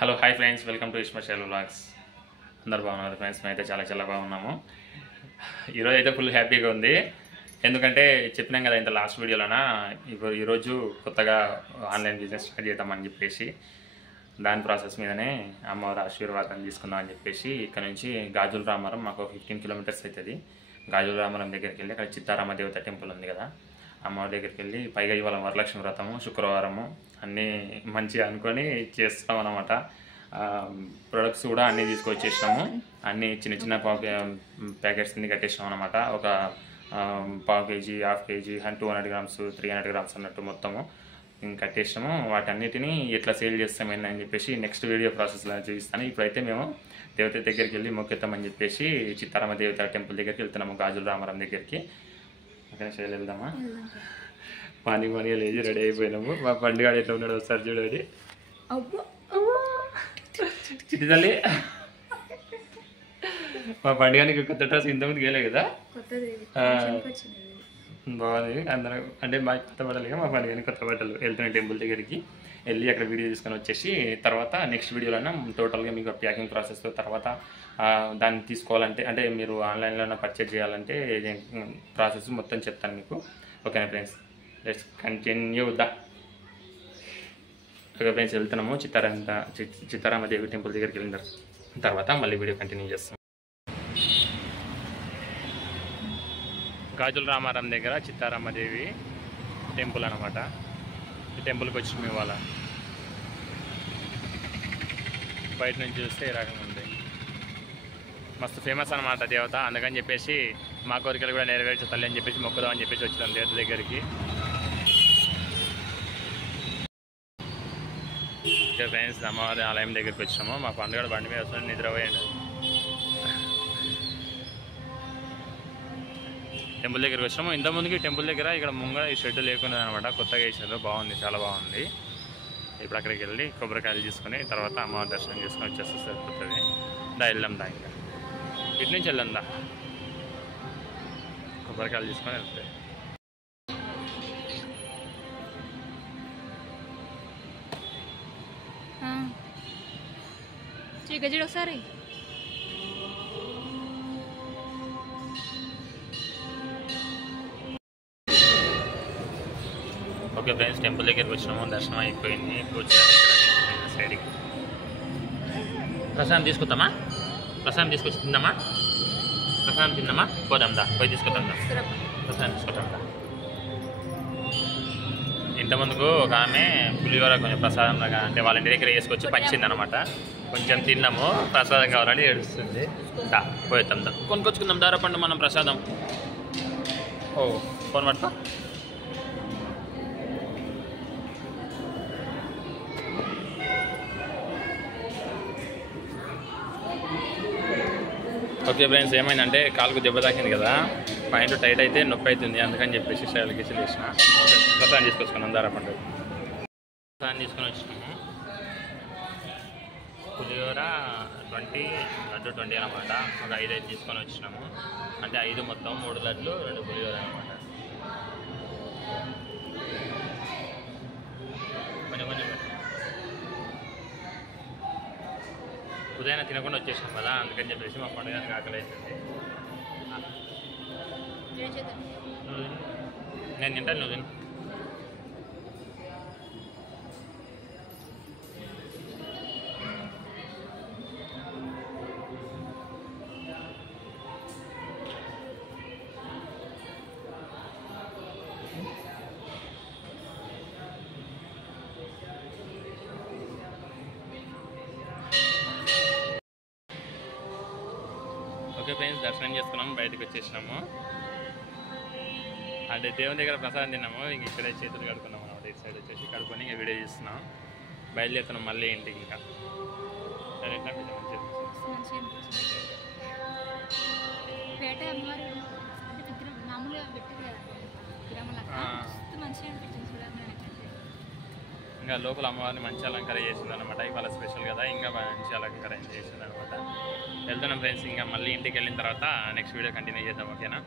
Hello hi friends, welcome to Isma Shailu vlogs. అందరు బాగున్నారు friends. మేమైతే చాలా బాగున్నాము. ఈరోజు అయితే ఫుల్ హ్యాపీగా ఉంది. ఎందుకంటే చెప్పినాం కదా ఇంత లాస్ట్ వీడియోలోన ఈరోజు కొత్తగా ఆన్లైన్ బిజినెస్ స్టార్ట్ చేద్దామని చెప్పేసి దాని ప్రాసెస్ మీదనే అమ్మవారి ఆశీర్వాదం తీసుకుందామని చెప్పేసి ఇక్కడ నుంచి గాజుల రామారం మాకు 15 కిలోమీటర్స్ అవుతుంది. గాజుల రామారం దగ్గరికి వెళ్ళి అక్కడ చిత్తారామ దేవత టెంపుల్ ఉంది కదా, అమ్మవారి దగ్గరికి వెళ్ళి పైగా ఇవాళ వరలక్ష్మి వ్రతము శుక్రవారము అన్నీ మంచిగా అనుకొని చేస్తాం అన్నమాట. ప్రొడక్ట్స్ కూడా అన్నీ తీసుకొచ్చేసినాము. అన్నీ చిన్న ప్యాకెట్స్ అన్ని కట్టేసినాం అనమాట. ఒక పావు KG, half KG, 200 grams, 300 grams అన్నట్టు మొత్తము కట్టేసినాము. వాటన్నిటిని ఎట్లా సేల్ చేస్తాం ఏంటని చెప్పేసి నెక్స్ట్ వీడియో ప్రాసెస్లో చూపిస్తాను. ఇప్పుడైతే మేము దేవత దగ్గరికి వెళ్ళి మొక్కేద్దామని చెప్పేసి చిత్తారామ దేవత టెంపుల్ దగ్గరికి వెళ్తున్నాము, గాజుల రామారం దగ్గరికి. అక్కడ సేల్ వెళ్దామా? పానీ లేచి రెడీ అయిపోయినాము. మా పండుగ ఎట్లా ఉన్నాడు ఒకసారి చూడండి. చిట్టి తల్లి, మా పండుగనికి కొత్త డ్రెస్ ఇంతకుముందు గేలే కదా, బాగుంది. అందరూ అంటే మా కొత్త బట్టలుగా మా పండుగని కొత్త బట్టలు వెళ్తున్నాయి టెంపుల్ దగ్గరికి వెళ్ళి అక్కడ వీడియో తీసుకొని వచ్చేసి తర్వాత నెక్స్ట్ వీడియోలో టోటల్గా మీకు ప్యాకింగ్ ప్రాసెస్ తర్వాత దాన్ని తీసుకోవాలంటే అంటే మీరు ఆన్లైన్లో పర్చేజ్ చేయాలంటే ప్రాసెస్ మొత్తం చెప్తాను మీకు. ఓకేనా friends, let's continue okay friends, వెళ్తున్నాము చిత్తారామ దేవి టెంపుల్ దగ్గరికి వెళ్ళిన తర్వాత మళ్ళీ వీడియో కంటిన్యూ చేస్తాం. గాజుల రామారం దగ్గర చిత్తారామదేవి టెంపుల్ అనమాట. ఈ టెంపుల్కి వచ్చి మేము ఇవాళ బయట నుంచి చూస్తే ఈ రకంగా ఉంది. మస్తు ఫేమస్ అనమాట దేవత. అందుకని చెప్పేసి మా కోరికలు కూడా నెరవేర్చే తల్లి అని చెప్పేసి మొక్కుదామని చెప్పేసి వచ్చినాం దేవత దగ్గరికి. ఫ్రెండ్స్, అమ్మవారి ఆలయం దగ్గరికి వచ్చినాము. మా పండుగ బండి మీద వస్తుంది, నిద్రపోయాడు. టెంపుల్ దగ్గరికి వచ్చినాము. ఇంతకుముందుకి టెంపుల్ దగ్గర ఇక్కడ ముంగ ఈ షెడ్ లేకుండా అనమాట, కొత్తగా వేసారు. బాగుంది, చాలా బాగుంది. ఇప్పుడు అక్కడికి వెళ్ళి కొబ్బరికాయలు తీసుకొని తర్వాత అమ్మవారి దర్శనం చేసుకొని వచ్చేస్తే సరిపోతుంది. వెళ్దాం ఇంకా ఇటు నుంచి వెళ్దాం కొబ్బరికాయలు తీసుకొని వెళ్తే. ఒకసారి ఓకే ఫ్రెండ్స్, టెంపుల్ దగ్గరికి వచ్చినాము. దర్శనం అయిపోయింది. కూర్చొని సైడ్కి ప్రసాదం తీసుకొద్దామా? ప్రసాదం తీసుకొచ్చి తిందామా? ప్రసాదం తిందామా? పోదాందా, పోయి తీసుకొద్దాం. ప్రసాదం తీసుకొద్దాందా. ఇంతకుముందుకు ఒక ఆమె పులిహోర కొంచెం ప్రసాదంలాగా అంటే వాళ్ళ ఇంటి దగ్గర వేసుకొచ్చి పంచింది అనమాట. కొంచెం తిన్నాము, ప్రసాదం కావాలని ఏడుస్తుంది. పోయేద్దాం కొనుక్కొచ్చుకుందాం. దారపండు మనం ప్రసాదం. ఓ ఫోన్ పట్టుకో. ఓకే ఫ్రెండ్స్, ఏమైందంటే కాలుకు దెబ్బ తాకింది కదా, పాయింట్ టైట్ అయితే నొప్పి అవుతుంది. అందుకని చెప్పేసి స్టైల్కి వేసిన ప్రసాదం తీసుకొచ్చుకున్నాం. దారపండు ప్రసాదం తీసుకొని వచ్చినాము. పులిహోర 20, లడ్డు 20 అనమాట. ఒక 5 తీసుకొని వచ్చినాము. అంటే 5 మొత్తం 3 లడ్లు 2 పులిహోర అనమాట. కొంచెం ఉదయం తినకుండా వచ్చేసాం కదా, అందుకని చెప్పేసి మా పండుగ ఆకలి అవుతుంది. నేను తింటాను, నువ్వు తిను. ఓకే ఫ్రెండ్స్, దర్శనం చేసుకున్నాము, బయటకు వచ్చేసినాము. అంటే దేవుని దగ్గర ప్రసాదం తిన్నాము. ఇంక ఇక్కడే చేతులు కడుక్కున్నాము అనమాట. ఇటు సైడ్ వచ్చేసి కడుక్కొని ఇంకా వీడియో చేస్తున్నాం. బయలుదేరుతున్నాం మళ్ళీ ఇంటికి. ఇంకా సరే ఎట్లా ఇంకా లోపల అమ్మవారిని మంచి అలంకారం చేసింది అనమాట. ఇవాళ స్పెషల్ కదా, ఇంకా మంచి అలంకారం చేసింది అనమాట. వెళ్తున్నాం ఫ్రెండ్స్. ఇంకా మళ్ళీ ఇంటికి వెళ్ళిన తర్వాత నెక్స్ట్ వీడియో కంటిన్యూ చేద్దాం. ఓకేనా?